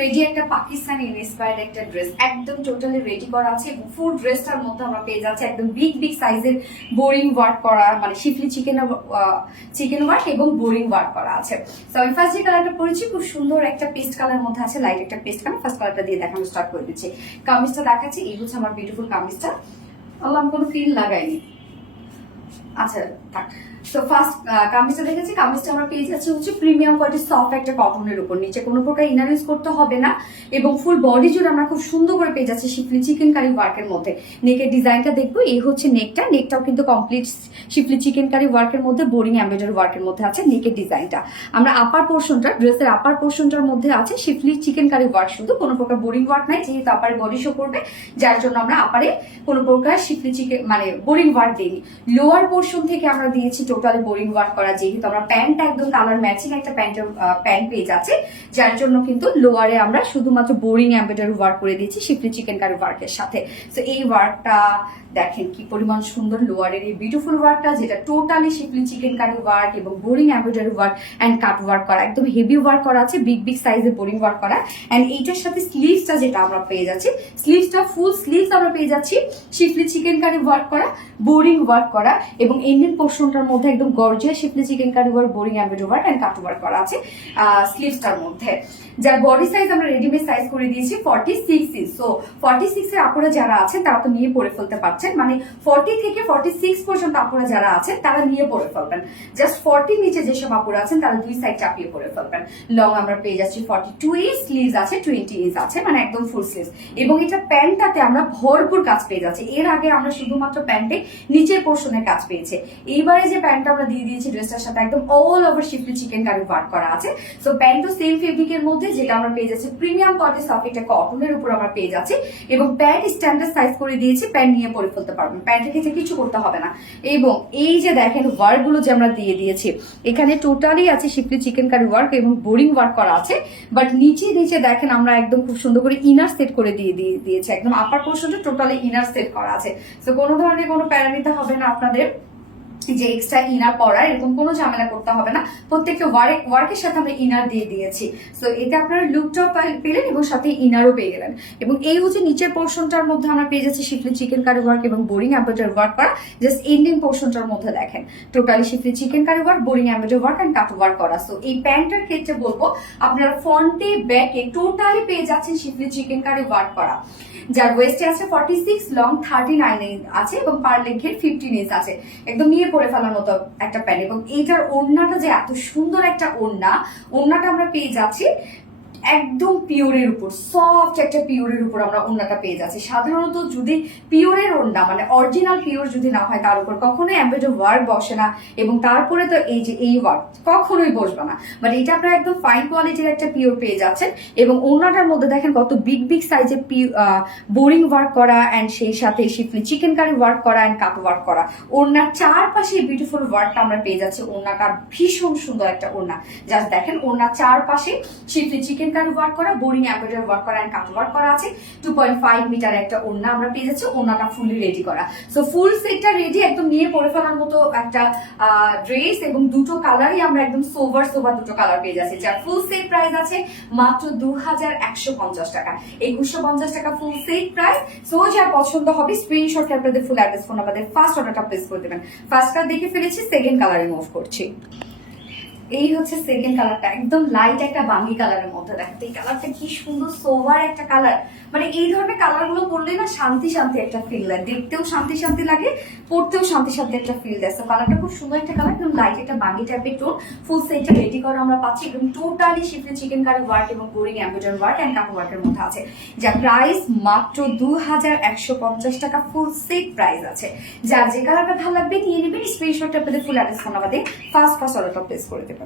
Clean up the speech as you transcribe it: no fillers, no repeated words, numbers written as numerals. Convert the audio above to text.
Ready একটা Pakistani inspired একটা dress, একদম টোটালি রেডি করা আছে এবং ফুল ড্রেসটার মধ্যে আমরা পেয়ে যাচ্ছি একদম বিগ বিগ সাইজের বোরিং ওয়ার্ক করা, মানে শিফলি চিকেন ওয়ার্ক এবং বোরিং ওয়ার্ক করা আছে। তো আমি ফার্স্ট যে কালারটা পরেছি খুব সুন্দর একটা পেস্ট কালার মধ্যে আছে, লাইট একটা পেস্ট কালার। ফার্স্ট কালারটা দিয়ে দেখানো স্টার্ট করে দিচ্ছি। কামিজটা দেখাচ্ছি, এই হচ্ছে আমার বিউটিফুল কামিজটা। আল্লাহ, আমি কোনো ফিল লাগাইনি। আচ্ছা থাক। তো ফার্স্ট কামিজটা দেখেছি, কামিজটা আমরা পেয়ে যাচ্ছি হচ্ছে প্রিমিয়াম কোয়ালিটি সফট একটা কটনের উপর, নিচে কোনো প্রকার ইনার ইউজ করতে হবে না এবং ফুল বডি জুড়ে আমরা খুব সুন্দর করে পেয়ে যাচ্ছি শিফলি চিকেন কারি ওয়ার্কের মধ্যে। নেকের ডিজাইনটা দেখবো, এই হচ্ছে নেকটাও কিন্তু কমপ্লিট শিফলি চিকেন কারি ওয়ার্কের মধ্যে বোরিং এমব্রয়ডারি ওয়ার্কের মধ্যে আছে নেকের ডিজাইনটা। আমরা আপার পোর্শনটা, ড্রেসের আপার পোর্শনটার মধ্যে আছে শিফলি চিকেন কারি ওয়ার্ক, শুধু কোনো প্রকার বোরিং ওয়ার্ক নাই, যেহেতু আপারে বডি শো করবে যার জন্য আমরা আপারে কোনো প্রকার শিফলি চিকেন মানে বোরিং ওয়ার্ক দিইনি। লোয়ার পোর্শন থেকে আমরা দিয়েছি টোটালি বোরিং ওয়ার্ক করা, যেহেতু আমরা প্যান্টটা একদম কালার ম্যাচিং একটা প্যান্ট পেয়ে যাচ্ছে, যার জন্য কিন্তু লোয়ারে আমরা শুধুমাত্র বোরিং এমব্রয়ডারি ওয়ার্ক করে দিয়েছি শিফলি চিকেন কারি ওয়ার্কের সাথে। তো এই ওয়ার্কটা দেখেন কি পরিমাণ সুন্দর, লোয়ারের এই বিউটিফুল ওয়ার্কটা যেটা totally schiffli chikankari work এবং boring embroidery work and cut work করা, একদম হেভি ওয়ার্ক করা আছে, বিগ বিগ সাইজের বোরিং ওয়ার্ক করা। অ্যান্ড এইটার সাথে স্লিভসটা যেটা আমরা পেয়ে যাচ্ছি, স্লিভসটা ফুল স্লিভস আমরা পেয়ে যাচ্ছি শিফলি চিকেন কারি ওয়ার্ক করা, বোরিং ওয়ার্ক করা এবং এন্ডিং পোর্শনটার মধ্যে একদম gorgeous schiffli chikankari work, boring embroidery work and cut work করা আছে স্লিভসটার মধ্যে। যার বডি সাইজ আমরা রেডিমেড সাইজ করে দিয়েছি 46 ইঞ্চ। সো 46 এর আপুরা যারা আছেন তারা তো নিয়ে পরে ফেলতে পারছেন, মানে 40 থেকে 46 পর্যন্ত আপুরা যারা আছেন তারা নিয়ে পরে ফেলবেন। জাস্ট 40 নিচে যেসব আপুরা আছেন তারা দুই সাইড চাপিয়ে পরে ফেলবেন। লং আমরা পেয়ে যাচ্ছি 42 ইঞ্চ, স্লিভস আছে 20 ইঞ্চ আছে, মানে একদম ফুল স্লিভস। এবং এটা প্যান্টটাতে আমরা ভরপুর কাজ পেয়ে যাচ্ছি। এর আগে আমরা শুধুমাত্র প্যান্টে নিচের পোর্শনে কাজ পেয়েছি, এইবারে যে প্যান্টটা আমরা দিয়ে দিয়েছি ড্রেসটার সাথে একদম all over শিফলি chikankari work করা আছে। সো প্যান্টও সেম ফেব্রিকের মধ্যে, যেটা আমরা পেয়ে যাচ্ছি প্রিমিয়াম কোয়ালিটি সফট একটা কটনের উপর আমরা পেয়ে যাচ্ছি এবং প্যান্ট স্ট্যান্ডার্ড সাইজ করে দিয়েছি, প্যান্ট নিয়ে পরে ফেলতে পারবেন, প্যান্টের ক্ষেত্রে কিছু করতে হবে না। এবং এই যে দেখেন ওয়ার্ক গুলো যে আমরা দিয়ে দিয়েছি, এখানে টোটালি আছে শিফলি চিকেন কারি ওয়ার্ক এবং বোরিং ওয়ার্ক করা আছে, বাট নিচে দেখেন আমরা একদম খুব সুন্দর করে ইনার সেট করে দিয়েছি, একদম আপার পোর্শনটা টোটালি ইনার সেট করা আছে। তো কোনো ধরনের কোনো প্যারা নিতে হবে না আপনাদের যে এক্সট্রা ইনার পরার, এরকম কোনো ঝামেলা করতে হবে না। প্রত্যেকটা ওয়ার্কের সাথে আমরা ইনার দিয়ে দিয়েছি। সো এতে আপনারা লুকটাও পেলেন এবং সাথে ইনারও পেয়ে গেলেন। এবং এই হচ্ছে নিচের পোর্শনটার মধ্যে আমরা পেয়ে যাচ্ছি শিফলি চিকেন কারি ওয়ার্ক এবং বোরিং এমব্রয়ডারি ওয়ার্ক করা। জাস্ট এন্ডিং পোর্শনটার মধ্যে দেখেন totally schiffli chikankari work, boring embroidery work and cut work করা। সো এই প্যান্টের ক্ষেত্রে বলবো আপনারা ফ্রন্টে ব্যাকে টোটালি পেয়ে যাচ্ছেন শিফলি চিকেন কারি ওয়ার্ক করা, যার ওয়েস্টে আছে 46, লং 39 ইঞ্চ আছে এবং পার লেগের 15 ইঞ্চ আছে, একদম নিয়ে পরে ফেলার মতো একটা প্যান্ট। এবং এইটার ওড়নাটা যে এত সুন্দর একটা ওড়নাটা আমরা পেয়ে যাচ্ছি একদম পিওরের উপর, সফট একটা পিওরের উপর আমরা ওড়নাটা পেয়ে যাচ্ছি। সাধারণত যদি পিওরের ওড়না মানে অরিজিনাল পিওর যদি না হয়, তার উপর কখনোই এমব্রয়ডারি ওয়ার্ক বসে না এবং তারপরে তো এই যে এই ওয়ার্ক কখনোই বসবে না, বাট এটা আপনারা একদম ফাইন কোয়ালিটির একটা পিওর পেয়ে যাচ্ছেন। এবং ওড়নাটার মধ্যে দেখেন কত বিগ বিগ সাইজের বোরিং ওয়ার্ক করা অ্যান্ড সেই সাথে শিফলি চিকেন কারি ওয়ার্ক করা অ্যান্ড কাট ওয়ার্ক করা। ওড়নার চারপাশে বিউটিফুল ওয়ার্কটা আমরা পেয়ে যাচ্ছি। ওড়নাটা ভীষণ সুন্দর একটা ওড়না, জাস্ট দেখেন ওড়নার চারপাশে শিফলি চিকেন কারি ওয়ার্ক করা, বোরিং এমব্রয়ডারি ওয়ার্ক করা এন্ড কাট ওয়ার্ক করা আছে। 2.5 মিটার একটা ওড়না আমরা পেয়ে যাচ্ছি, ওড়নাটা ফুলি রেডি করা। সো ফুল সেটটা রেডি, একদম নিয়ে পরে ফেলার মতো একটা ড্রেস এবং দুটো কালারই আমরা একদম সোভার দুটো কালার পেয়ে যাচ্ছি, যার ফুল সেট প্রাইস আছে মাত্র 2150 টাকা। 2150 টাকা ফুল সেট প্রাইস। সো যার পছন্দ হবে স্ক্রিনশট আপনাদের ফুল অ্যাড্রেস ফোন আমাদের ফার্স্ট অর্ডারটা প্লেস করে দেবেন। ফার্স্ট কালার দেখে ফেলেছি, সেকেন্ড কালারে মুভ করছি। এই হচ্ছে সেকেন্ড কালারটা, একদম লাইট একটা বাঙ্গি কালারের মধ্যে। দেখো এই কালারটা কি সুন্দর সোভার একটা কালার, মানে এই ধরনের কালার গুলো পরলে না শান্তি একটা ফিল লাগে, দেখতেও শান্তি লাগে, পরতেও শান্তি একটা ফিল দেয়। কালারটা খুব সুন্দর একটা কালার, একদম লাইট একটা বাঙ্গি টাইপের টোন। ফুল সেটটা রেডি করা আমরা পাচ্ছি এবং totally schiffli chikankari work এবং বোরিং এমব্রয়ডারি ওয়ার্ক এন্ড কাট ওয়ার্কের মধ্যে আছে, যার প্রাইস মাত্র 2150 টাকা ফুল সেট প্রাইস আছে। যার যে কালারটা ভালো লাগবে নিয়ে নেবেন, স্ক্রিনশটটা আপনাদের ফুল অ্যাড্রেস ফোন আমাদের ফার্স্ট অর্ডারটা প্লেস করে দেবেন।